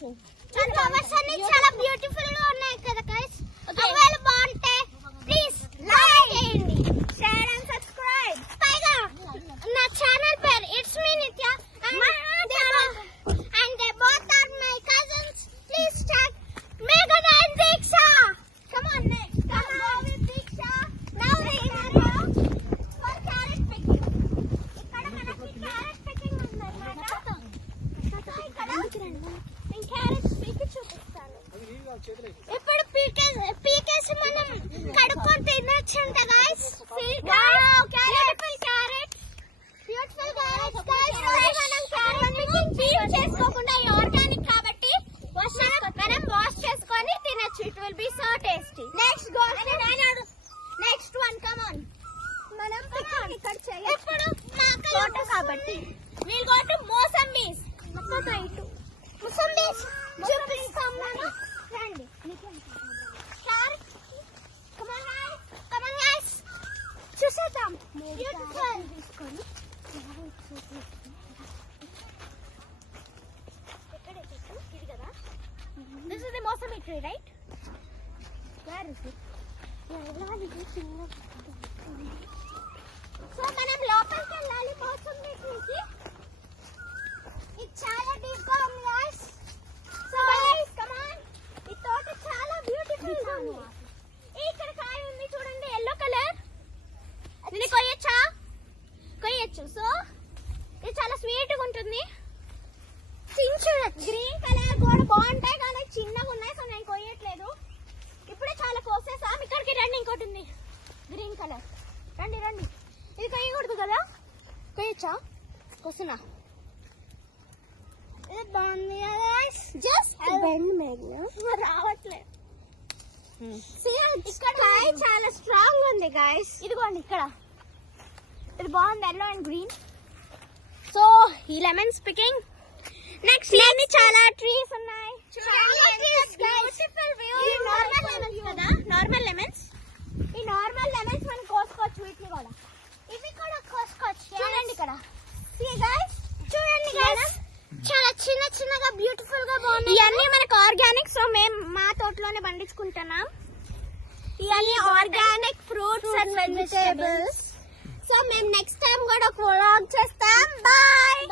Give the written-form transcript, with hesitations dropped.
చూపించు. ఫ్లవర్స్ అన్ని చాలా బ్యూటిఫుల్ గా ఉన్నాయి కదా గైస్. ఒకవేళ బాగుంటే ప్లీజ్ లైక్ చేయండి, షేర్ అండ్ సబ్స్క్రైబ్. పైగా నా ఛానల్ పేరు ఇట్స్ మీ నిత్య and they both are my cousins. Please check Meghana and Diksha. Come on next. Come on with Diksha. Now we are for carrot picking. ఇక్కడ మనకి carrot picking ఉందన్నమాట. ఇక్కడ నేను carrots పీకి చూపిస్తాను. ఇప్పుడు పీకేసి మనం కడుక్కొని తినొచ్చంట guys. Wow, beautiful carrot, beautiful carrots guys. మనం క్యారెట్ పీకింగ్ పీల్ చేసుకోకుండా ఆర్గానిక్ కాబట్టి మనం వాష్ చేసుకొని తినొచ్చు. It will be so tasty. Next go next one. Come on, మనం పికింగ్ ఇక్కడ చేయాలి. ఇప్పుడు ఫోటో కాబట్టి we'll go to mosambis. Mosambis చూపిస్తాం మనం. రండి. క్యారెట్ కమ్ ఆన్ గైస్, చూసేద్దాం. బ్యూటిఫుల్ తీసుకొని This is the mosami tree, right? Where is it? So మనం లోపలికి వెళ్ళాలి మోసంబి ట్రీకి. ఇది చాలా డీప్ గా ఉంది guys. So guys, come on. ఈ తోట చాలా బ్యూటిఫుల్ గా ఉంది. ఇక్కడ కాయ ఉంది చూడండి, yellow కలర్. దీన్ని కొయ్యొచ్చా? కొయ్యొచ్చు. సో ఇది చాలా స్వీట్ గా ఉంటుంది. గ్రీన్ కలర్ కూడా బాగుంటాయి కానీ చిన్నగా ఉన్నాయి, సో నేను కొయ్యట్లేదు. ఇప్పుడే చాలా కోసేసాం. ఇక్కడికి రండి, ఇంకోటి ఉంది గ్రీన్ కలర్. రండి రండి. ఇది కొయ్యకూడదు కదా, కొయ్యొచ్చా? కోస్తున్నా. ఇది బాగుంది జస్ట్ రావట్లేదు. ఇక్కడ చాలా స్ట్రాంగ్ ఉంది గాయస్. ఇదిగోండి ఇక్కడ, ఇది బాగుంది, ఎల్లో అండ్ గ్రీన్. సో ఈ లెమన్స్ పికింగ్. నెక్స్ట్ ఇవన్నీ చాలా ట్రీస్ ఉన్నాయి. Normal lemons. ఈ నార్మల్ లెమన్స్ మనం కోసుకోవచ్చు. వీటిని కూడా, ఇవి కూడా కోసుకోవచ్చు. చూడండి ఇక్కడ, చూడండి గైస్, చాలా చిన్న చిన్నగా బ్యూటిఫుల్ గా బాగున్నాయి. ఇవన్నీ మనకు ఆర్గానిక్. సో మేము మా తోటలోనే పండించుకుంటున్నాం. ఇవన్నీ organic fruits and vegetables. So మేము నెక్స్ట్ టైం కూడా ఒక వ్లాగ్ చేస్తాం. బాయ్.